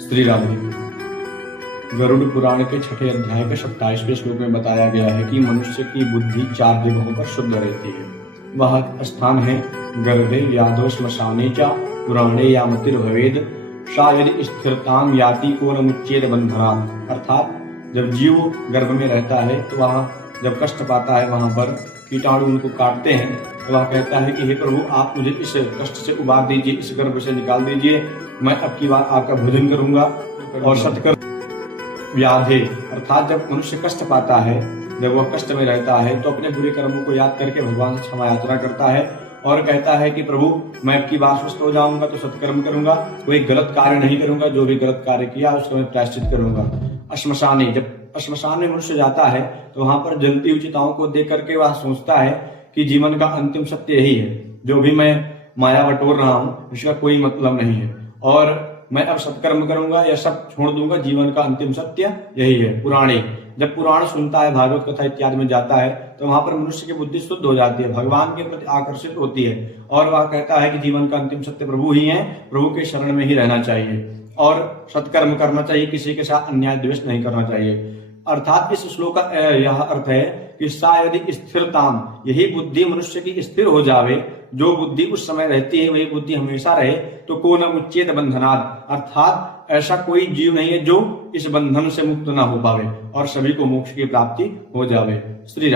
श्री राधे। गरुड़ पुराण के छठे अध्याय के 27वें श्लोक में बताया गया है कि मनुष्य की बुद्धि 4 जगहों पर शुद्ध रहती है। वह स्थान है गर्भे यादो श्मशाने च पुराणे यामतिर्भवेद सा यदि स्थिरताम याति को न मुच्चेद बंधनात्। अर्थात जब जीव गर्भ में रहता है तो वह जब कष्ट पाता है, वहां पर कीटाणु उनको काटते हैं, तो वह कहता है कि हे प्रभु, आप मुझे इस कष्ट से उबार दीजिए, इस गर्भ से निकाल दीजिए, मैं अब की बार आपका भजन करूंगा। और सतकर व्याधे अर्थात जब मनुष्य कष्ट पाता है, जब वह कष्ट में रहता है तो अपने बुरे कर्मों को याद करके भगवान से क्षमा याचना करता है और कहता है कि प्रभु, मैं अब की बार स्वस्थ हो जाऊंगा तो सत्कर्म करूंगा, कोई गलत कार्य नहीं करूंगा, जो भी गलत कार्य किया उसका मैं प्रायश्चित करूंगा। श्मशाने, जब श्मशान में मनुष्य जाता है तो वहां पर जलती हुई चिताओं को देख करके वह सोचता है कि जीवन का अंतिम सत्य यही है, जो भी मैं माया बटोर रहा हूं इसका कोई मतलब नहीं है और मैं अब सत्कर्म करूंगा या सब छोड़ दूंगा, जीवन का अंतिम सत्य यही है। पुराणे, जब पुराण सुनता है, भागवत कथा इत्यादि में जाता है तो वहां पर मनुष्य की बुद्धि शुद्ध हो जाती है, भगवान के प्रति आकर्षित होती है और वह कहता है कि जीवन का अंतिम सत्य प्रभु ही है, प्रभु के शरण में ही रहना चाहिए और सत्कर्म करना चाहिए, किसी के साथ अन्याय द्वेष नहीं करना चाहिए। अर्थात इस श्लोक का यह अर्थ है कि शायद स्थिरताम, यही बुद्धि मनुष्य की स्थिर हो जावे, जो बुद्धि उस समय रहती है वही बुद्धि हमेशा रहे, तो को न उच्चेद बंधनात्। अर्थात ऐसा कोई जीव नहीं है जो इस बंधन से मुक्त ना हो पावे और सभी को मोक्ष की प्राप्ति हो जावे। श्री